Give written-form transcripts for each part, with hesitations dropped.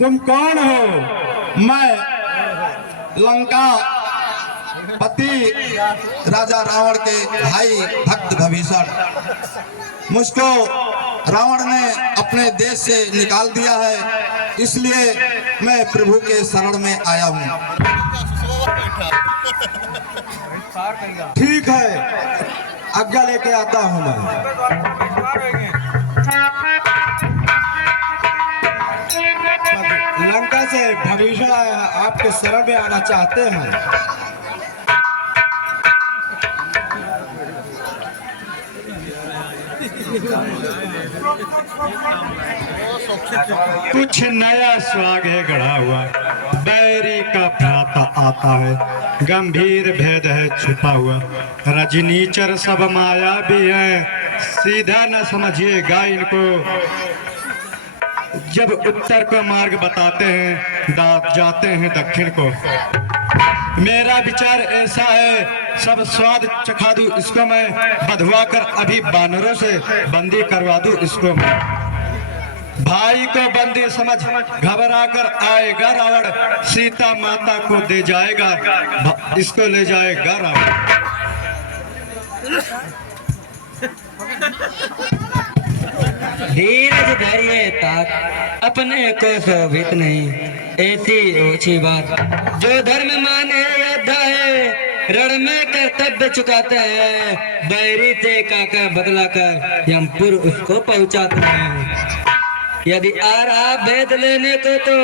तुम कौन हो? मैं लंका पति राजा रावण के भाई भक्त भीषण। मुझको रावण ने अपने देश से निकाल दिया है, इसलिए मैं प्रभु के शरण में आया हूँ। ठीक है, आज्ञा लेके आता हूँ मैं। लंका से भविष्य आपके शरण में आना चाहते हैं। कुछ नया स्वाग है गढ़ा हुआ, बैरी का भ्राता आता है, गंभीर भेद है छुपा हुआ। रजनीचर सब माया भी है, सीधा न समझिएगा इनको। जब उत्तर को मार्ग बताते हैं, दांत जाते हैं दक्षिण को। मेरा विचार ऐसा है, सब स्वाद चखा दूं इसको मैं, बधवा कर अभी बानरों से बंदी करवा दूं इसको मैं। भाई को बंदी समझ घबरा कर आएगा रावण, सीता माता को दे जाएगा, इसको ले जाएगा रावण। धीरज धैर्य ताक अपने को शोभित नहीं, ऐसी ओछी बात। जो धर्म माने योद्धा है, रण में कर्तव्य चुकाता है, बैरी से काका बदला कर यमपुर उसको पहुंचाता है। यदि आ रहा भेद लेने को तो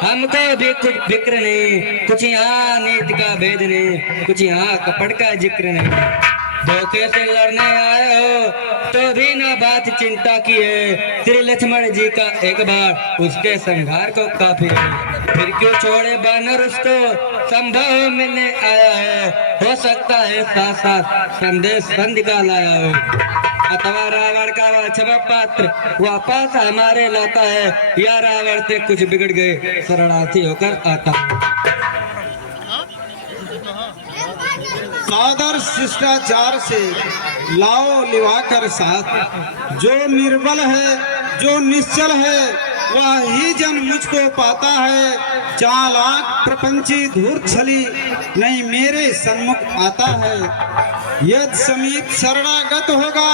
हमको भी कुछ फिक्र नहीं, कुछ यहाँ नीति का भेद नहीं, कुछ यहाँ कपड़ का जिक्र नहीं। धोखे से लड़ने आए हो तो भी ना बात चिंता की है, श्री लक्ष्मण जी का एक बार उसके संहार को काफी है। फिर क्यों छोड़े बानर उसको, संभव मिलने आया है, हो सकता है साथ साथ संदेश संध का लाया हो। अथवा रावण का वह क्षमा पात्र वापस हमारे लाता है, या रावण से कुछ बिगड़ गए शरणार्थी होकर आता। सादर शिष्टाचार से लाओ लिवाकर साथ, जो निर्बल है जो निश्चल है वह ही जन मुझको पाता है। चालाक प्रपंची धूर्त छली नहीं मेरे सन्मुख आता है। यदि समीप शरणागत होगा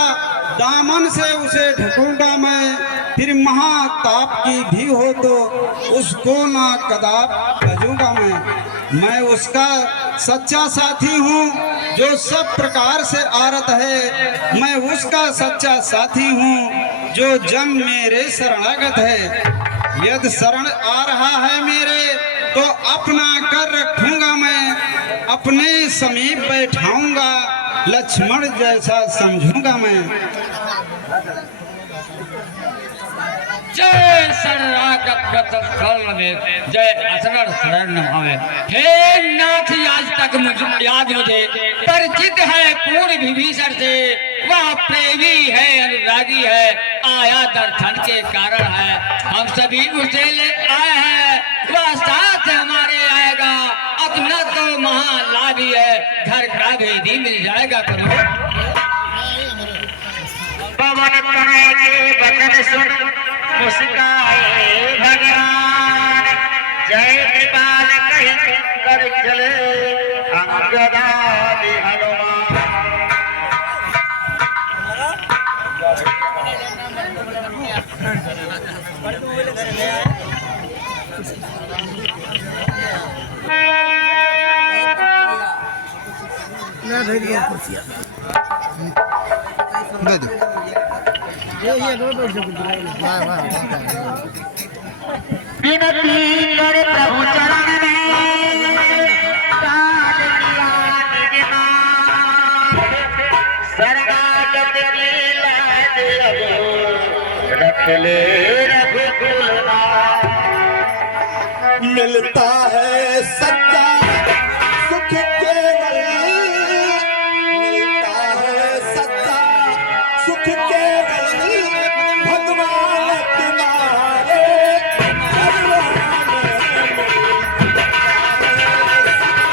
दामन से उसे ढकूंगा मैं, फिर महाताप की भी हो तो उसको ना कदाप भजूंगा मैं उसका सच्चा साथी हूँ जो सब प्रकार से आरत है। मैं उसका सच्चा साथी हूँ जो जन मेरे शरणागत है। यदि शरण आ रहा है मेरे तो अपना कर रखूंगा मैं, अपने समीप बैठाऊंगा, लक्ष्मण जैसा समझूंगा मैं। जय शरणागत स्थल में, जय असरण शरण हमें। हे नाथ आज तक याद मुझे परिचित है पूर्ण विभीषण से, वह प्रेमी है अनुरागी है, आया दर्शन के कारण है। हम सभी उसे ले आए हैं, वह साथ हमारे आएगा, अपना तो महालाभी है, घर का भेदी मिल जाएगा। करो पवन तनय के वचन सुन मुस्काए भगवान, जय कृपाल कहीं कर चले अंगदादि हनुमान। विनती करे प्रभु चरण में, काट दिया निज नाम। शरणागत की लाज अब रख ले रघुकुल नाम। मिलता है सच्चा सुख केवल, मिलता है सच्चा सुख केवल भगवान तुम्हारे मिलता है सच्चा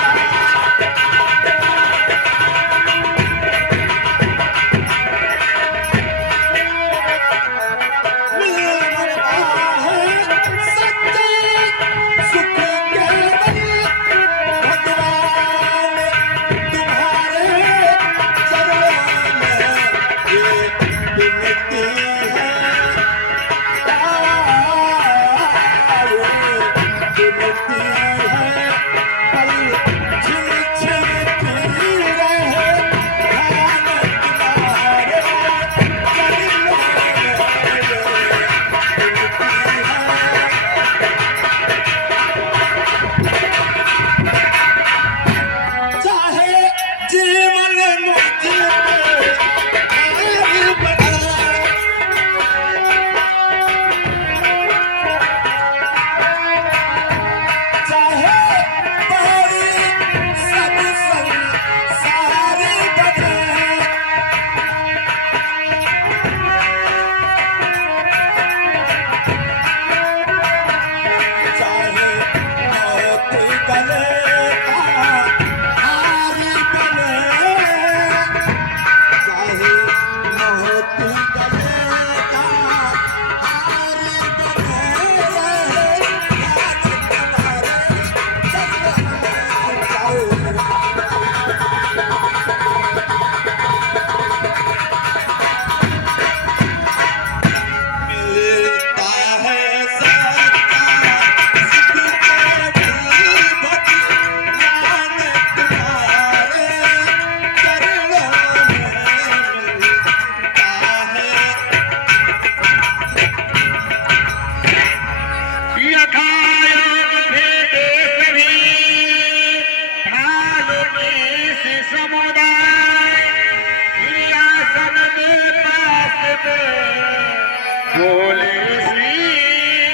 बोले श्री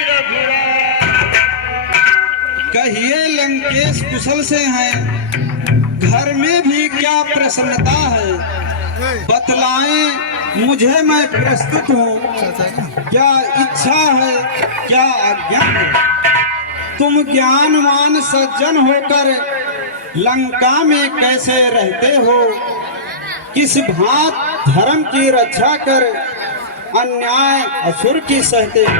रघुराम। कहिए लंकेश कुशल से हैं, घर में भी क्या प्रसन्नता है, बतलाएं मुझे, मैं प्रस्तुत हूँ। क्या इच्छा है, क्या आज्ञा है? तुम ज्ञानवान सज्जन होकर लंका में कैसे रहते हो? किस भांत धर्म की रक्षा कर अन्याय असुर की सहते हो?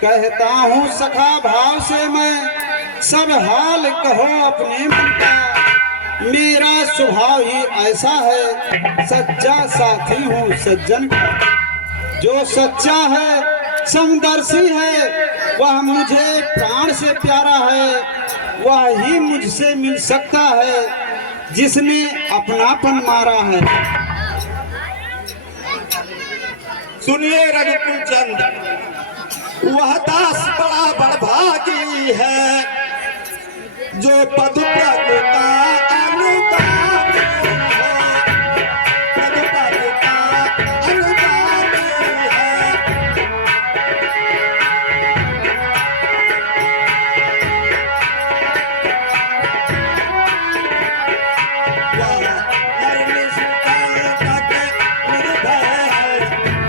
कहता हूँ सखा भाव से मैं, सब हाल कहो अपने मन का। मेरा स्वभाव ही ऐसा है, सच्चा साथी हूँ सज्जन का। जो सच्चा है, समदर्शी है, वह मुझे प्राण से प्यारा है। वह ही मुझसे मिल सकता है, जिसने अपनापन मारा है। सुनिए रघुकुल चंद, वह दास बड़ा बड़भागी है, जो पदुपद का अनुगामी है, पदुपद का अनुगामी है। वह मरने से कल तक निर्भय है,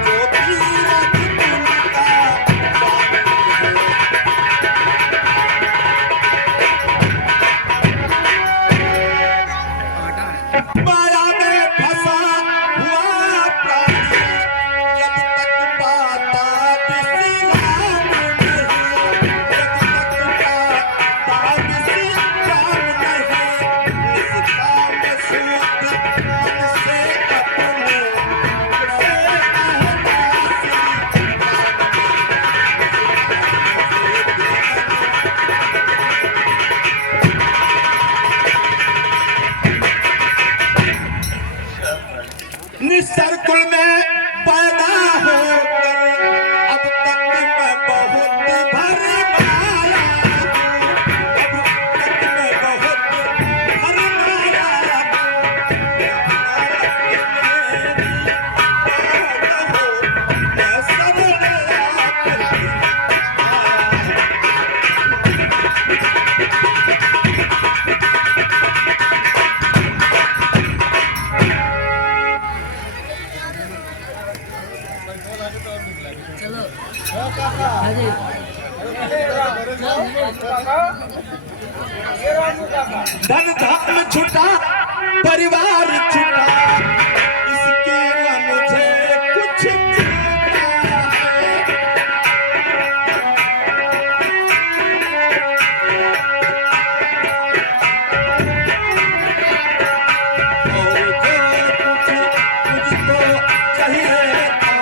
जो वीर रघुकुल का माया में फंसा हुआ प्राणी, जब तक पाता विश्राम नहीं, जब तक पाता विश्राम नहीं। निष्काम सूत मन से अपने से अहदासी, निस्तर कुल में पैदा होकर अब तक मैं बहुत भरमाया हूँ, अब तक मैं बहुत भरमाया हूँ। मैं शरण आपकी धन धाम छुटा, परिवार छुटा, इसके न मुझे कुछ छूटा है। और जो कुछ मुझको चाहिए था,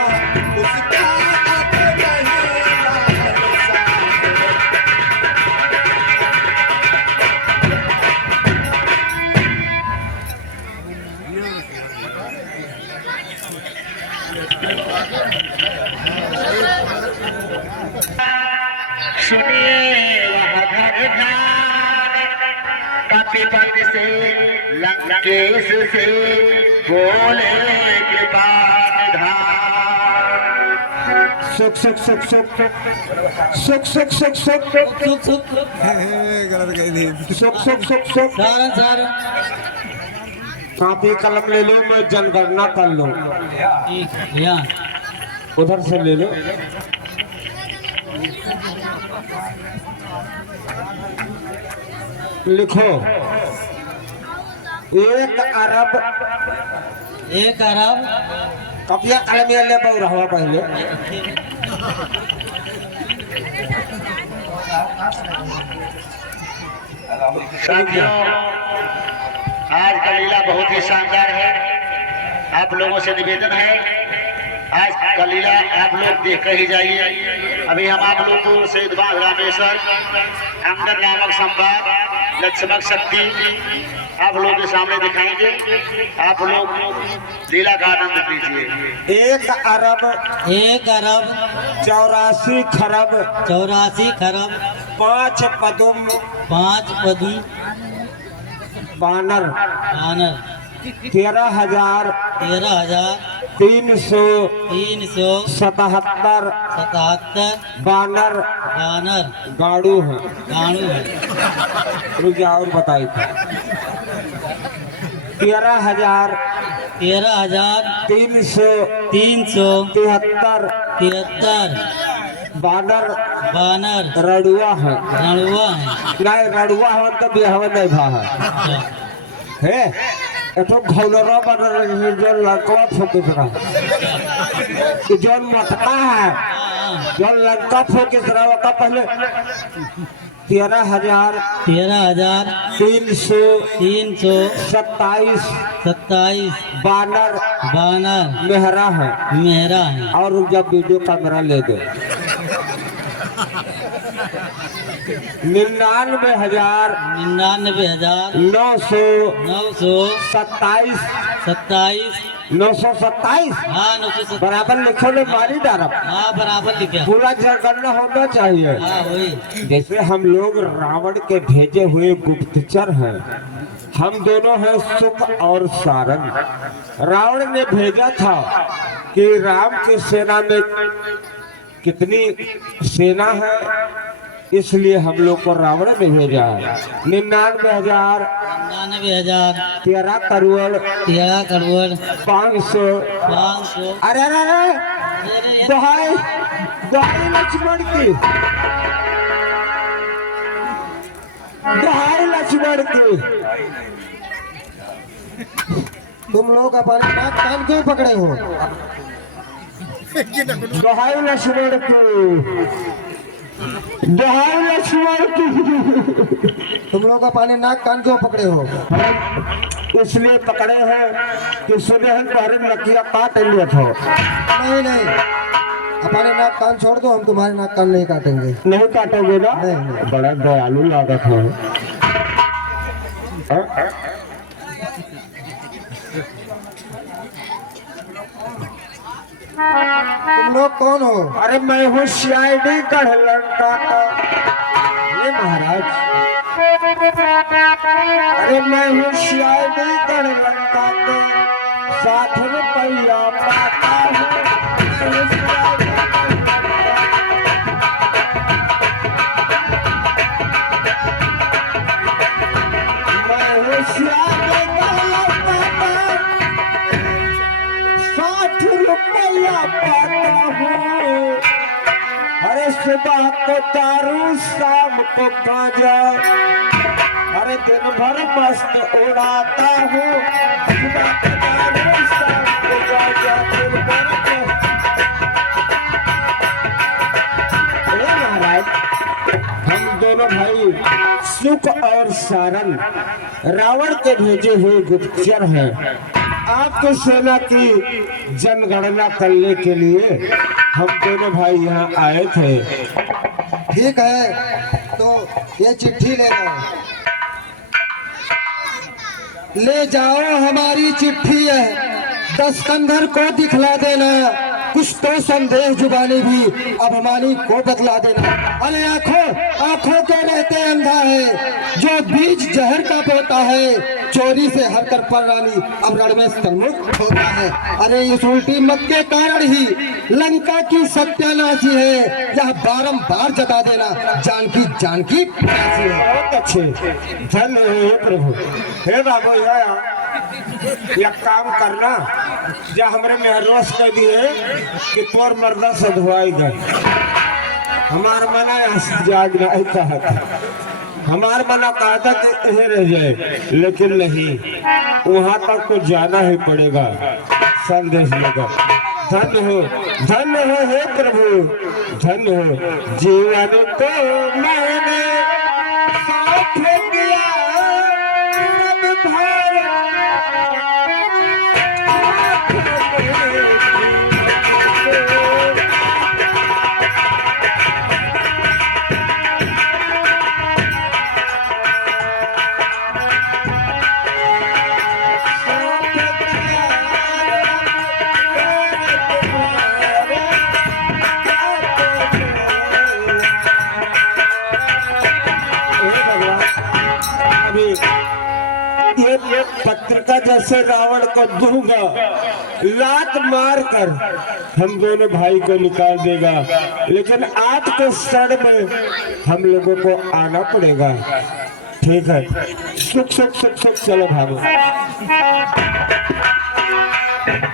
उसका अब नहीं लालसा है। सुनिए वह घरदार, कपिपत से लंकेश से बोले कृपा निधान। सुख सुख सुख सुख सुख सुख सुख सुख सुख सुख सुख सुख सुख। कॉपी कलम ले लो, मैं जनगणना कर लो। उधर से ले लो। लिखो 1 अरब कपिया कलम ले रहा पहले। साथियों, आज का लीला बहुत ही शानदार है। आप लोगों से निवेदन है, आज का लीला आप लोग देख कर ही जाइए। अभी हम आप लोग को शहीद बांध रामेश्वर अंगद नामक संवाद लक्ष्मण शक्ति आप लोगों के सामने दिखाएंगे। आप लोग लीला का आनंद लीजिए। 1 अरब 84 खरब 5 पदुम बानर 13,000 13,377 377 बानर बानर गाड़ू है। गाड़ू है। रुक जा और बताई था 13,373 13,373 बानर बानर रड़ुआ है। रणुआ है। नहीं रड़ुआ हो तो बिहवा नहीं भा है एठो घौलरा बन रही जो लंका फोकस रहा कि जो मटका है जो लंका फोकस रहा का पहले 13,327 बानर बानर मेहरा है। मेहरा है। और जब वीडियो कैमरा ले गए 99,927 927 हाँ 927 बराबर लिखो ने मारी डारा हाँ बराबर लिखा। पूरा जनगणना होना चाहिए। हाँ वही। जैसे हम लोग रावण के भेजे हुए गुप्तचर हैं, हम दोनों हैं सुख और सारंग। रावण ने भेजा था कि राम की सेना में कितनी सेना है, इसलिए हम लोग को रावण ने भेजा है। 99,000 13 करोड़ 500 अरे अरे अरे दोहाई दोहाई लक्ष्मण की दोहाई लक्ष्मण की तुम लोग अपने नाक कान क्यों पकड़े हो? दोहाई लक्ष्मण की दोहाई लक्ष्मण की तुम लोग अपने नाक कान क्यों पकड़े हो? इसलिए पकड़े हैं कि सुने हैं तुम्हारे नकिया काट लिया था। नहीं नहीं, अपने नाक कान छोड़ दो, हम तुम्हारे नाक कान नहीं काटेंगे। नहीं काटोगे ना? नहीं, नहीं। बड़ा दयालु लागत है। तुम लोग कौन हो? अरे मैं हूँ सीआईडी गढ़ लंका का। ये महाराज अरे मैं हूँ सीआईडी गढ़ लंका का, 60 रुपया पाता हूँ। मैं हूँ CID मैं हूँ CID गढ़ लंका का, 60 रुपया पाता हूँ। अरे सुबह को दारू शाम को गांजा, अरे दिन भर मस्त उड़ाता हूँ। सुबह को दारू शाम को गांजा, दिन भर मस्त। महाराज हम दोनों भाई सुख और सारंग रावण के भेजे हुए गुप्तचर हैं। आपको सेना की जनगणना करने के लिए हम दोनों भाई यहाँ आए थे। ठीक है, तो ये चिट्ठी ले जाओ हमारी चिट्ठी है, 10 कंधर को दिखला देना, कुछ तो संदेश जुबानी भी अब हमारी को बतला देना। अरे आंखों के रहते अंधा है, जो बीज जहर का बोता है, चोरी से हर कर पर रानी अब रण में सन्मुख होता है। अरे इस उल्टी मत के कारण ही लंका की सत्यानाशी है, यह बारंबार जता देना जानकी प्यासी है। बहुत अच्छे धन्य हे प्रभु। हे बाबू एक काम करना, जा हमरे मेहरोस कह दिए कि तोर मर्दा से धुआई गए। हमार मना जाग नहीं कहा था, हमार मना कहा था कि यहीं रह जाए, लेकिन नहीं, वहां तक तो जाना ही पड़ेगा संदेश लेकर। धन्य हो हे प्रभु, धन्य हो। जीवन को मैंने साथ दिया सब भार, जैसे रावण को दूंगा, लात मार कर हम दोनों भाई को निकाल देगा, लेकिन आज के क्षण में हम लोगों को आना पड़ेगा। ठीक है, सुख सुख सुख सुख, चलो भागो।